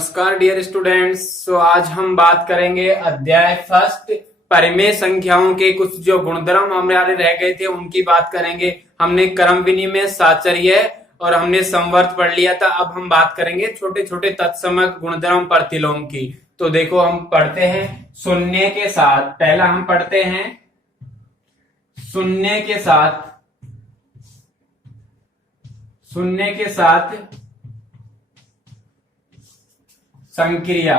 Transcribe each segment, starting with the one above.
नमस्कार dear students. आज हम बात करेंगे अध्याय फर्स्ट परिमेय संख्याओं के कुछ जो गुणधर्म हमारे रह गए थे उनकी बात करेंगे। हमने क्रम विनिमय, साचर्य और हमने संवर्त पढ़ लिया था। अब हम बात करेंगे छोटे छोटे तत्समक गुणधर्म प्रतिलोम की। तो देखो हम पढ़ते हैं शून्य के साथ। पहला हम पढ़ते हैं शून्य के साथ संक्रिया।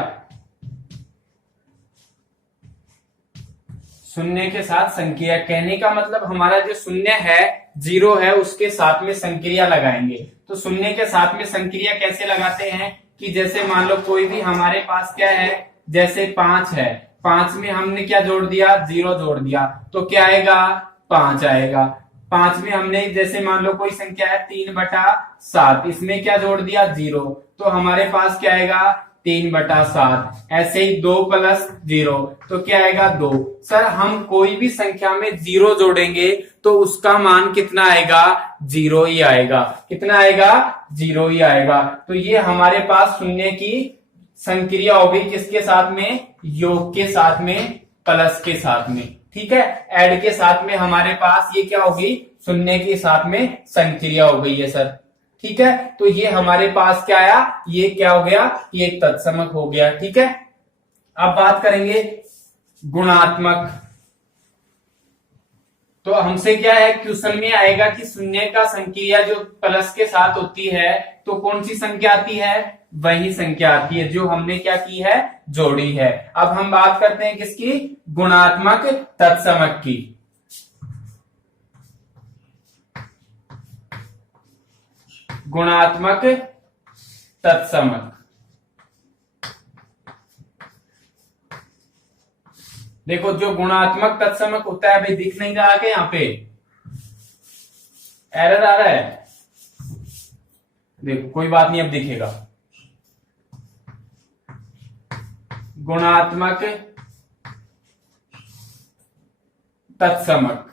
शून्य के साथ संक्रिया कहने का मतलब हमारा जो शून्य है, जीरो है, उसके साथ में संक्रिया लगाएंगे। तो शून्य के साथ में संक्रिया कैसे लगाते हैं कि जैसे मान लो कोई भी हमारे पास क्या है, जैसे 5 है, 5 में हमने क्या जोड़ दिया, 0 जोड़ दिया, तो क्या आएगा, 5 आएगा। 5 में हमने जैसे मान लो कोई संख्या है 3/7, इसमें क्या जोड़ दिया, 0, तो हमारे पास क्या आएगा, 3/7। ऐसे ही 2 + 0 तो क्या आएगा, 2। सर हम कोई भी संख्या में 0 जोड़ेंगे तो उसका मान कितना आएगा, 0 ही आएगा। कितना आएगा, 0 ही आएगा। तो ये हमारे पास शून्य की संक्रिया हो गई, किसके साथ में, योग के साथ में, प्लस के साथ में। ठीक है, ऐड के साथ में हमारे पास ये क्या होगी, शून्य के साथ में संक्रिया हो गई है सर। ठीक है, तो ये हमारे पास क्या आया, ये क्या हो गया, ये एक तत्समक हो गया। ठीक है, अब बात करेंगे गुणात्मक। तो हमसे क्या है, क्वेश्चन में आएगा कि शून्य का संक्रिया जो प्लस के साथ होती है तो कौन सी संख्या आती है, वही संख्या आती है जो हमने क्या की है, जोड़ी है। अब हम बात करते हैं किसकी, गुणात्मक तत्समक की। गुणात्मक तत्समक, देखो जो गुणात्मक तत्समक होता है, अभी दिख नहीं रहा है यहाँ पे, एरर आ रहा है, देखो कोई बात नहीं, अब दिखेगा। गुणात्मक तत्समक,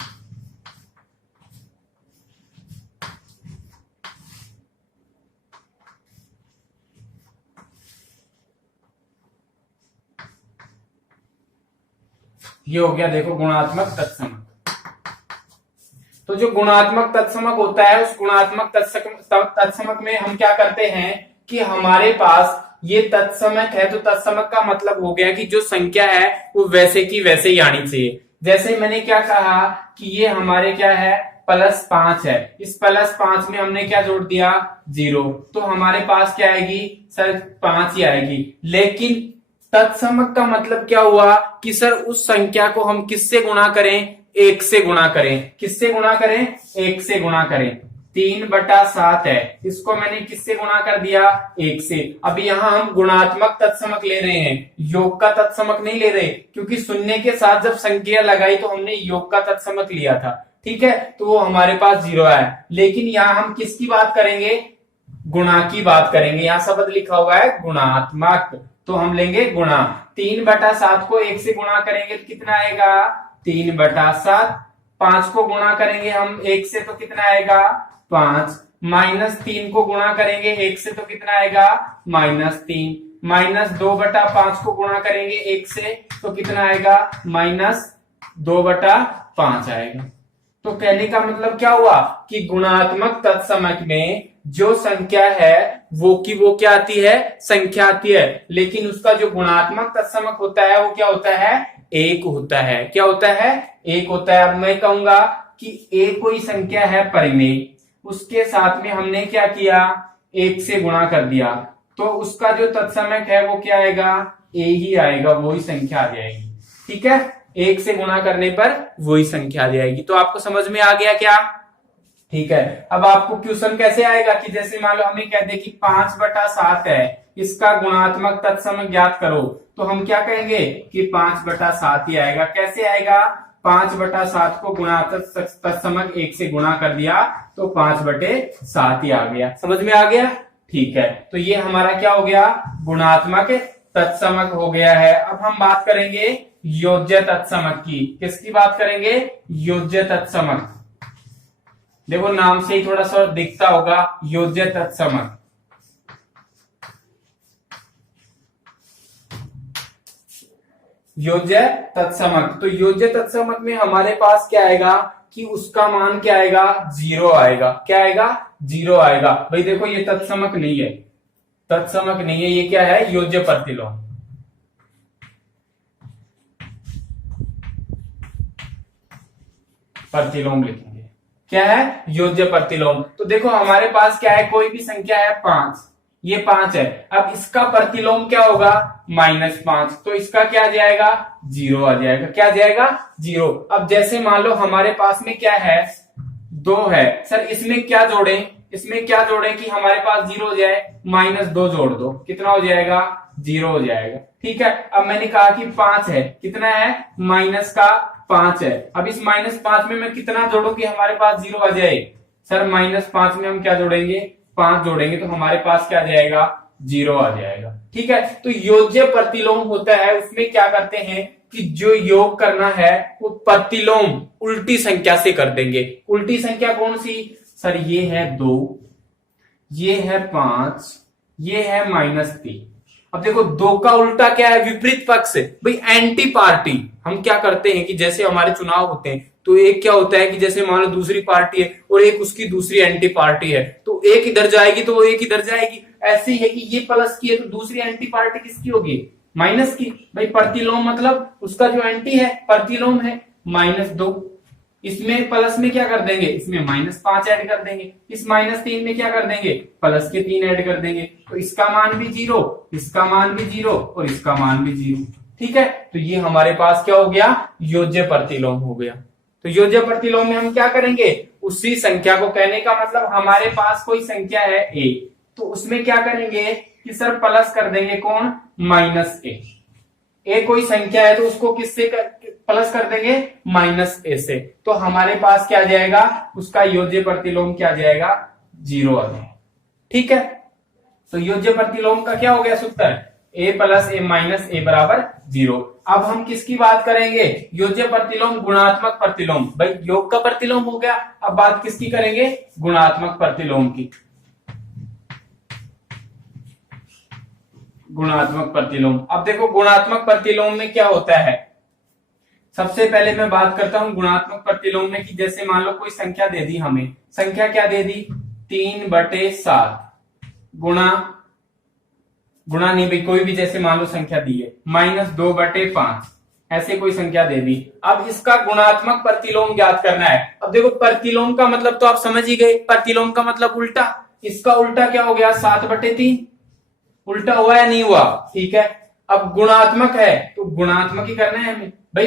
ये हो गया देखो गुणात्मक तत्समक। तो जो गुणात्मक तत्समक होता है, उस गुणात्मक तत्समक में हम क्या करते हैं कि हमारे पास ये तत्समक है, तो तत्समक का मतलब हो गया कि जो संख्या है वो वैसे की वैसे ही आनी चाहिए। जैसे मैंने क्या कहा कि ये हमारे क्या है, +5 है, इस +5 में हमने क्या जोड़ दिया, 0, तो हमारे पास क्या आएगी सर, 5 ही आएगी। लेकिन तत्समक का मतलब क्या हुआ कि सर उस संख्या को हम किससे गुणा करें, 1 से गुणा करें। किससे गुणा करें, 1 से गुणा करें। 3/7 है, इसको मैंने किससे गुणा कर दिया, 1 से। अब यहाँ हम गुणात्मक तत्समक ले रहे हैं, योग का तत्समक नहीं ले रहे, क्योंकि शून्य के साथ जब संख्या लगाई तो हमने योग का तत्समक लिया था। ठीक है, तो वो हमारे पास 0 है। लेकिन यहाँ हम किसकी बात करेंगे, गुणा की बात करेंगे। यहाँ शब्द लिखा हुआ है गुणात्मक, तो हम लेंगे गुणा। 3/7 को 1 से गुणा करेंगे तो कितना आएगा, 3/7। 5 को गुणा करेंगे हम 1 से तो कितना आएगा, 5। -3 को गुणा करेंगे 1 से तो कितना आएगा, -3। -2/5 को गुणा करेंगे 1 से तो कितना आएगा, -2/5 आएगा। तो कहने का मतलब क्या हुआ कि गुणात्मक तत्समक में जो संख्या है वो की वो क्या आती है, संख्या आती है। लेकिन उसका जो गुणात्मक तत्समक होता है वो क्या होता है, 1 होता है। क्या होता है, 1 होता है। अब मैं कहूंगा कि एक कोई संख्या है परिमेय, उसके साथ में हमने क्या किया, 1 से गुणा कर दिया, तो उसका जो तत्समक है वो क्या आएगा, a ही आएगा, वही संख्या आ जाएगी। ठीक है, 1 से गुणा करने पर वही संख्या आ जाएगी। तो आपको समझ में आ गया क्या। ठीक है, अब आपको क्वेश्चन कैसे आएगा कि जैसे मान लो हमें कहते हैं कि 5/7 है, इसका गुणात्मक तत्समक ज्ञात करो, तो हम क्या कहेंगे कि 5/7 ही आएगा। कैसे आएगा, 5/7 को गुणात्मक तत्समक 1 से गुणा कर दिया तो 5/7 ही आ गया। समझ में आ गया। ठीक है, तो ये हमारा क्या हो गया, गुणात्मक तत्समक हो गया है। अब हम बात करेंगे योज्य तत्समक की। किसकी बात करेंगे, योज्य तत्समक। देखो नाम से ही थोड़ा सा दिखता होगा, योज्य तत्समक। योज्य तत्समक। तो योज्य तत्समक में हमारे पास क्या आएगा कि उसका मान क्या आएगा, 0 आएगा। क्या आएगा, 0 आएगा। भाई देखो ये तत्समक नहीं है, तत्समक नहीं है, ये क्या है, योज्य प्रतिलोम। प्रतिलोम लिखेंगे, क्या है, योज्य प्रतिलोम। तो देखो हमारे पास क्या है, कोई भी संख्या है 5, ये 5 है। अब इसका प्रतिलोम क्या होगा, -5, तो इसका क्या आ जाएगा, 0 आ जाएगा। क्या आ जाएगा, 0। अब जैसे मान लो हमारे पास में क्या है, 2 है। सर इसमें क्या जोड़ें, इसमें क्या जोड़ें कि हमारे पास 0 हो जाए, -2 जोड़ दो, कितना हो जाएगा, 0 हो जाएगा। ठीक है। अब मैंने कहा कि 5 है, कितना है, -5 है। अब इस -5 में मैं कितना जोड़ू कि हमारे पास 0 आ जाए। सर -5 में हम क्या जोड़ेंगे, 5 जोड़ेंगे, तो हमारे पास क्या आ जाएगा, 0 आ जाएगा। ठीक है। तो योज्य प्रतिलोम होता है, उसमें क्या करते हैं कि जो योग करना है वो प्रतिलोम उल्टी संख्या से कर देंगे। उल्टी संख्या कौन सी, सर ये है 2, ये है 5, ये है -3। अब देखो 2 का उल्टा क्या है, विपरीत पक्ष। भाई एंटी पार्टी। हम क्या करते हैं कि जैसे हमारे चुनाव होते हैं तो एक क्या होता है कि जैसे मान लो दूसरी पार्टी है और एक उसकी दूसरी एंटी पार्टी है, तो एक इधर जाएगी तो वो एक इधर जाएगी। ऐसे ही है कि ये प्लस की है तो दूसरी एंटी पार्टी किसकी होगी, माइनस की। भाई प्रतिलोम मतलब उसका जो एंटी है प्रतिलोम है, -2। इसमें प्लस में क्या कर देंगे, इसमें -5 ऐड कर देंगे, इस -3 में क्या कर देंगे, प्लस के 3 ऐड कर देंगे। तो इसका मान भी 0, इसका मान भी 0 और इसका मान भी 0। ठीक है। तो ये हमारे पास क्या हो गया, योज्य प्रतिलोम हो गया। तो योज्य प्रतिलोम में हम क्या करेंगे, उसी संख्या को, कहने का मतलब हमारे पास कोई संख्या है a, तो उसमें क्या करेंगे कि सर प्लस कर देंगे, कौन, -a। ए कोई संख्या है तो उसको किससे प्लस कर देंगे, -a से। तो हमारे पास क्या आ जाएगा, उसका योज्य प्रतिलोम क्या आ जाएगा, 0 आ जाएगा। ठीक है। तो योज्य प्रतिलोम का क्या हो गया सूत्र, a + a - a बराबर 0। अब हम किसकी बात करेंगे, योज्य प्रतिलोम गुणात्मक प्रतिलोम। भाई योग का प्रतिलोम हो गया, अब बात किसकी करेंगे, गुणात्मक प्रतिलोम की। गुणात्मक प्रतिलोम। अब देखो गुणात्मक प्रतिलोम में क्या होता है, सबसे पहले मैं बात करता हूं गुणात्मक प्रतिलोम में कि जैसे मान लो कोई संख्या दे दी हमें, संख्या क्या दे दी, 3/7 गुणा नहीं भाई, कोई भी जैसे मान लो संख्या दी है, -2/5, ऐसे कोई संख्या दे दी। अब इसका गुणात्मक प्रतिलोम ज्ञात करना है। अब देखो प्रतिलोम का मतलब तो आप समझ ही गए, प्रतिलोम का मतलब उल्टा। इसका उल्टा क्या हो गया, 7/3। उल्टा हुआ या नहीं हुआ, ठीक है। अब गुणात्मक है तो गुणात्मक ही करना है हमें। भाई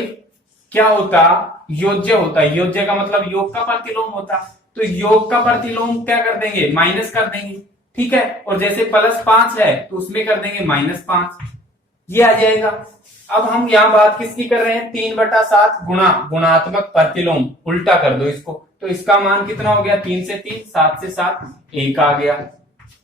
क्या होता, योज्य होता, योज्य का मतलब योग का प्रतिलोम होता, तो योग का प्रतिलोम क्या कर देंगे, माइनस कर देंगे। ठीक है। और जैसे +5 है तो उसमें कर देंगे -5, ये आ जाएगा। अब हम यहां बात किसकी कर रहे हैं, 3/7 गुणात्मक प्रतिलोम, उल्टा कर दो इसको, तो इसका मान कितना हो गया, 3 से 3, 7 से 7, 1 आ गया।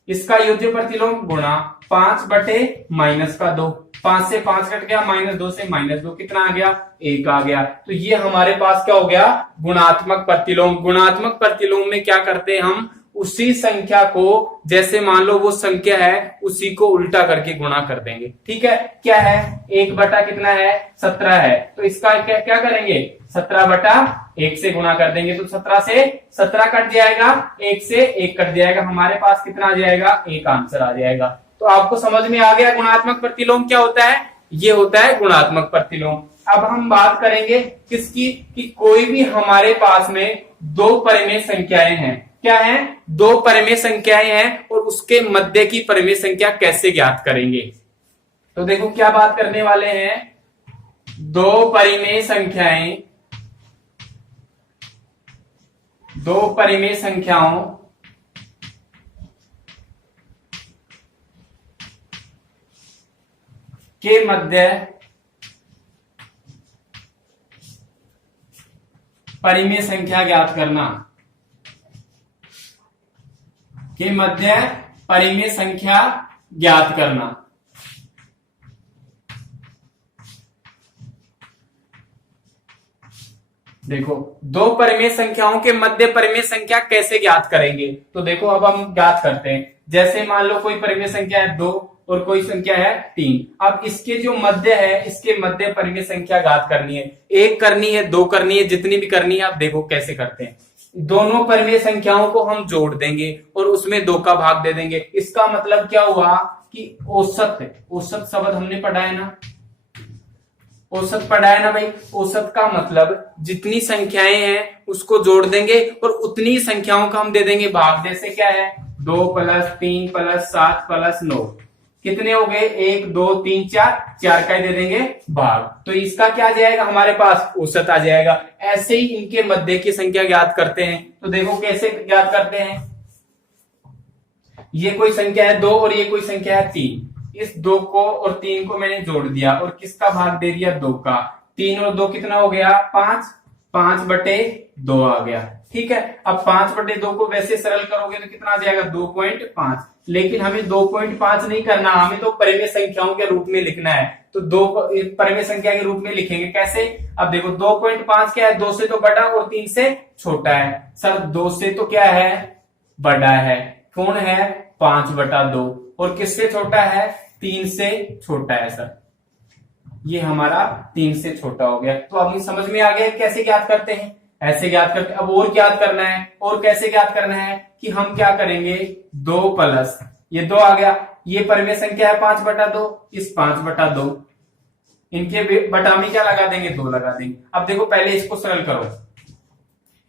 इसका योज्य प्रतिलोम गुणा 5/-2, 5 से 5 कट गया, -2 से -2, कितना आ गया, 1 आ गया। तो ये हमारे पास क्या हो गया, गुणात्मक प्रतिलोम। गुणात्मक प्रतिलोम में क्या करते हैं हम, उसी संख्या को, जैसे मान लो वो संख्या है उसी को उल्टा करके गुणा कर देंगे। ठीक है। क्या है, 1 कितना है, 17 है, तो इसका क्या करेंगे, 17/1 से गुणा कर देंगे, तो 17 से 17 कट जाएगा, 1 से 1 कट जाएगा, हमारे पास कितना आ जाएगा, 1 आंसर आ जाएगा। तो आपको समझ में आ गया गुणात्मक प्रतिलोम क्या होता है, ये होता है गुणात्मक प्रतिलोम। अब हम बात करेंगे किसकी, कि कोई भी हमारे पास में 2 परिमेय संख्याएं हैं। क्या है, 2 परिमेय संख्याएं हैं और उसके मध्य की परिमेय संख्या कैसे ज्ञात करेंगे। तो देखो क्या बात करने वाले हैं, 2 परिमेय संख्याएं, 2 परिमेय संख्याओं के मध्य परिमेय संख्या ज्ञात करना, के मध्य परिमेय संख्या ज्ञात करना। देखो 2 परिमेय संख्याओं के मध्य परिमेय संख्या कैसे ज्ञात करेंगे, तो देखो अब हम ज्ञात करते हैं। जैसे मान लो कोई परिमेय संख्या है 2 और कोई संख्या है 3। अब इसके जो मध्य है, इसके मध्य परिमेय संख्या ज्ञात करनी है। 1 करनी है, 2 करनी है, जितनी भी करनी है। आप देखो कैसे करते हैं। दोनों परिमेय संख्याओं को हम जोड़ देंगे और उसमें 2 का भाग दे देंगे। इसका मतलब क्या हुआ कि औसत, औसत शब्द हमने पढ़ा है ना, औसत पढ़ा है ना भाई। औसत का मतलब जितनी संख्याएं हैं उसको जोड़ देंगे और उतनी संख्याओं का हम दे देंगे भाग। जैसे क्या है 2 + 3 + 7 + 9 कितने हो गए 1 2 3 4 का ही दे देंगे भाग। तो इसका क्या आ जाएगा हमारे पास औसत आ जाएगा। ऐसे ही इनके मध्य की संख्या ज्ञात करते हैं। तो देखो कैसे ज्ञात करते हैं। ये कोई संख्या है 2 और ये कोई संख्या है 3। इस 2 को और 3 को मैंने जोड़ दिया और किसका भाग दे दिया 2 का। 3 और 2 कितना हो गया 5, 5/2 आ गया। ठीक है। अब 5/2 को वैसे सरल करोगे तो कितना आ जाएगा 2.5। लेकिन हमें 2.5 नहीं करना, हमें तो परिमेय संख्याओं के रूप में लिखना है। तो 2 परिमेय संख्या के रूप में लिखेंगे कैसे। अब देखो 2.5 क्या है 2 से तो बड़ा और 3 से छोटा है। सर 2 से तो क्या है बड़ा है, कौन है 5/2 और किससे छोटा है 3 से छोटा है। सर ये हमारा 3 से छोटा हो गया। तो अब समझ में आ गया कैसे ज्ञात करते हैं, ऐसे ज्ञात करते। अब और ज्ञात करना है, और कैसे ज्ञात करना है कि हम क्या करेंगे 2 प्लस ये 2 आ गया, ये परिमेय संख्या है 5/2, इस 5/2 इनके बटा में क्या लगा देंगे 2 लगा देंगे। अब देखो पहले इसको सरल करो,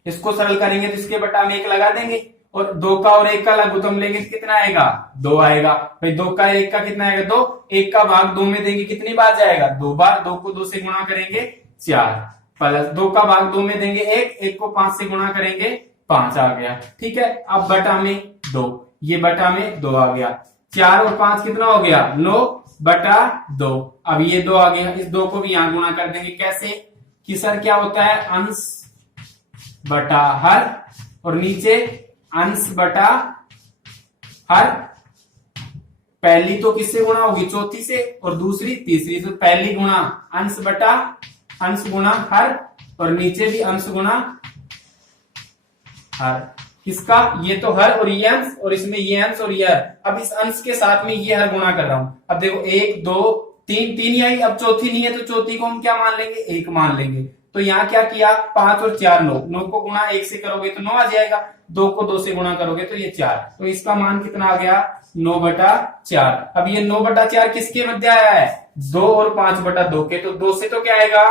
इसको सरल करेंगे तो इसके बटा में 1 लगा देंगे और 2 का और 1 का लघुत्तम लेंगे तो कितना आएगा 2 आएगा। भाई 2 का 1 का कितना आएगा 2, 1 का भाग 2 में देंगे कितनी बार जाएगा 2 बार। 2 को 2 से गुणा करेंगे 4 प्लस 2 का भाग 2 में देंगे 1, 1 को 5 से गुणा करेंगे 5 आ गया। ठीक है। अब बटा में 2, ये बटा में 2 आ गया। 4 और 5 कितना हो गया 9/2। अब ये 2 आ गया, इस 2 को भी यहां गुणा कर देंगे कैसे कि सर क्या होता है अंश बटा हर और नीचे अंश बटा हर। पहली तो किससे गुणा होगी चौथी से और दूसरी तीसरी। तो पहली गुणा अंश बटा अंश गुणा हर और नीचे भी अंश गुणा हर। किसका ये तो हर और ये अंश और इसमें ये अंश और ये हर। अब इस अंश के साथ में ये हर गुणा कर रहा हूं। अब देखो 1 2 3 3 ही आई, अब चौथी नहीं है तो चौथी को हम क्या मान लेंगे 1 मान लेंगे। तो यहाँ क्या किया 5 और 4 9, 9 को गुणा 1 से करोगे तो 9 आ जाएगा, 2 को 2 से गुणा करोगे तो ये 4। तो इसका मान कितना आ गया 9/4। अब ये 9/4 किसके मध्य आया है 2 और 5/2 के। तो 2 से तो क्या आएगा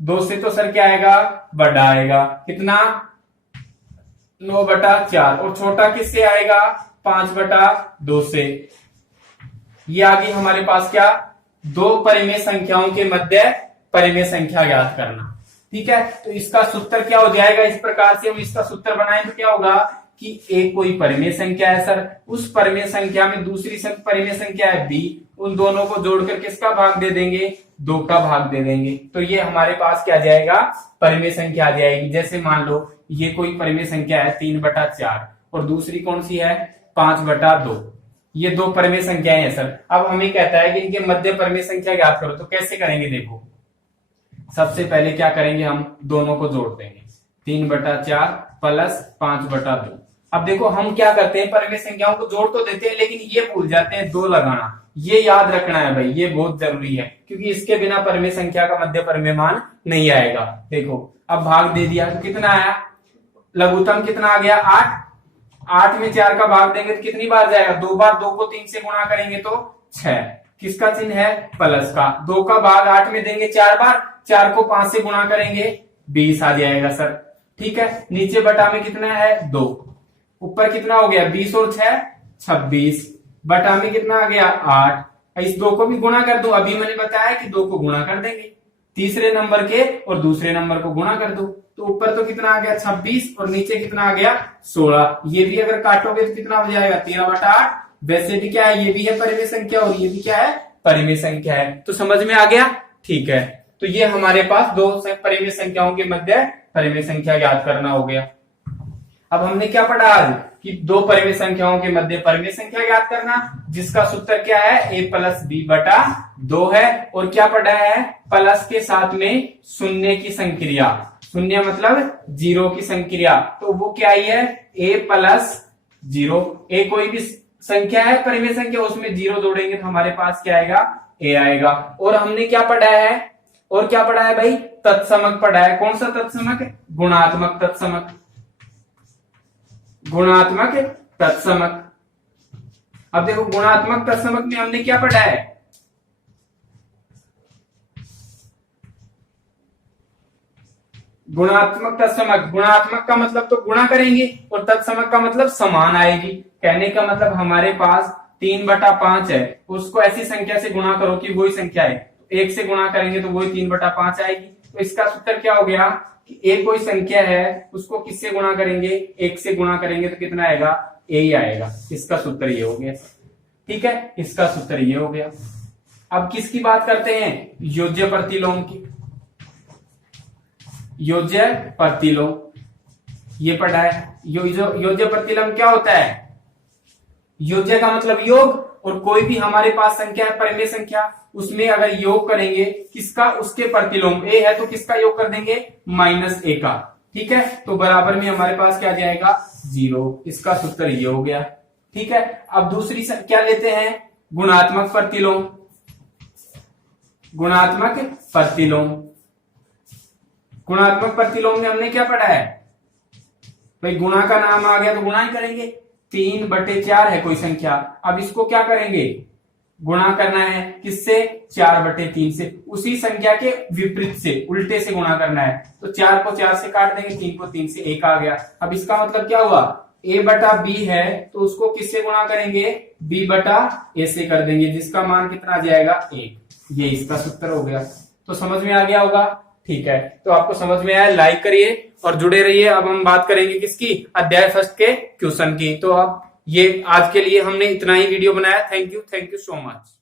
2 से तो सर क्या आएगा बड़ा आएगा कितना 9/4 और छोटा किससे आएगा 5/2 से। ये आ गई हमारे पास क्या 2 परिमेय संख्याओं के मध्य परिमेय संख्या ज्ञात करना। ठीक है। तो इसका सूत्र क्या हो जाएगा, इस प्रकार से हम इसका सूत्र बनाएं तो क्या होगा कि एक कोई परिमेय संख्या है सर, उस परिमेय संख्या में दूसरी परिमेय संख्या है b, उन दोनों को जोड़कर किसका भाग दे देंगे 2 का भाग दे देंगे। तो ये हमारे पास क्या जाएगा परिमेय संख्या आ जाएगी। जैसे मान लो ये कोई परिमेय संख्या है 3/4 और दूसरी कौन सी है 5/2। ये 2 परिमेय संख्याएं हैं सर। अब हमें कहता है कि इनके मध्य परिमेय संख्या ज्ञात करो। तो कैसे करेंगे देखो, सबसे पहले क्या करेंगे हम दोनों को जोड़ देंगे 3/4 प्लस 5/2। अब देखो हम क्या करते हैं परिमेय संख्याओं को जोड़ तो देते हैं लेकिन ये भूल जाते हैं 2 लगाना। ये याद रखना है भाई, ये बहुत जरूरी है क्योंकि इसके बिना परिमेय संख्या का मध्य परिमेय मान नहीं आएगा। देखो अब भाग दे दिया तो कितना आया लघुत्तम कितना आ गया 8। 8 में 4 का भाग देंगे तो कितनी बार जाएगा 2 बार। 2 को 3 से गुणा करेंगे तो 6। किसका चिन्ह है प्लस का। 2 का भाग 8 में देंगे 4 बार, 4 को 5 से गुणा करेंगे 20 आ जाएगा सर। ठीक है। नीचे बटा में कितना है 2, ऊपर कितना हो गया 20 और 6 26, बटा में कितना आ गया 8। इस 2 को भी गुणा कर दो, अभी मैंने बताया कि 2 को गुणा कर देंगे तीसरे नंबर के और दूसरे नंबर को गुणा कर दो। तो ऊपर तो कितना आ गया 26 और नीचे कितना आ गया 16। ये भी अगर काटोगे तो कितना हो जाएगा 13/8। वैसे भी क्या है ये भी है परिमेय संख्या और ये भी क्या है परिमेय संख्या है। तो समझ में आ गया। ठीक है। तो ये हमारे पास 2 परिमेय संख्याओं के मध्य परिमेय संख्या ज्ञात करना हो गया। अब हमने क्या पढ़ा आज कि 2 परिमेय संख्याओं के मध्य परिमेय संख्या ज्ञात करना, जिसका सूत्र क्या है a + b/2 है। और क्या पढ़ा है प्लस के साथ में शून्य की संक्रिया, शून्य मतलब 0 की संक्रिया। तो वो क्या ही है a + 0। a कोई भी संख्या है परिमेय संख्या, उसमें 0 जोड़ेंगे तो हमारे पास क्या आएगा, a आएगा। और हमने क्या पढ़ा है, और क्या पढ़ा है भाई, तत्समक पढ़ा है। कौन सा तत्समक, गुणात्मक तत्समक, गुणात्मक तत्समक। अब देखो गुणात्मक तत्समक में हमने क्या पढ़ा है, गुणात्मक तत्समक, गुणात्मक का मतलब तो गुणा करेंगे और तत्समक का मतलब समान आएगी। कहने का मतलब हमारे पास 3/5 है, उसको ऐसी संख्या से गुणा करो कि वही संख्या है, 1 से गुणा करेंगे तो वही 3/5 आएगी। तो इसका सूत्र क्या हो गया कि एक कोई संख्या है उसको किससे गुणा करेंगे, 1 से गुणा करेंगे तो कितना आएगा, a ही आएगा। इसका सूत्र ये हो गया, ठीक है, इसका सूत्र ये हो गया। अब किसकी बात करते हैं, योज्य प्रतिलोम की, योज्य प्रतिलोम ये पढ़ा है। योज्य प्रतिलोम क्या होता है, योज्य का मतलब योग, और कोई भी हमारे पास संख्या है परिमेय संख्या, उसमें अगर योग करेंगे किसका, उसके प्रतिलोम, a है तो किसका योग कर देंगे, -a का, ठीक है। तो बराबर में हमारे पास क्या जाएगा, 0। इसका सूत्र ये हो गया, ठीक है। अब दूसरी क्या लेते हैं, गुणात्मक प्रतिलोम, गुणात्मक प्रतिलोम। गुणात्मक प्रतिलोम में हमने क्या पढ़ा है भाई, गुणा का नाम आ गया तो गुणा ही करेंगे। 3/4 है कोई संख्या, अब इसको क्या करेंगे, गुणा करना है किससे, 4/3 से, उसी संख्या के विपरीत से, उल्टे से गुणा करना है। तो 4 को 4 से काट देंगे, 3 को 3 से, 1 आ गया। अब इसका मतलब क्या हुआ, a/b है तो उसको किससे गुणा करेंगे, b/a से कर देंगे, जिसका मान कितना आ जाएगा, 1। ये इसका सूत्र हो गया। तो समझ में आ गया होगा, ठीक है। तो आपको समझ में आया, लाइक करिए और जुड़े रहिए। अब हम बात करेंगे किसकी, अध्याय फर्स्ट के क्वेश्चन की। तो अब ये आज के लिए हमने इतना ही वीडियो बनाया। Thank you so much.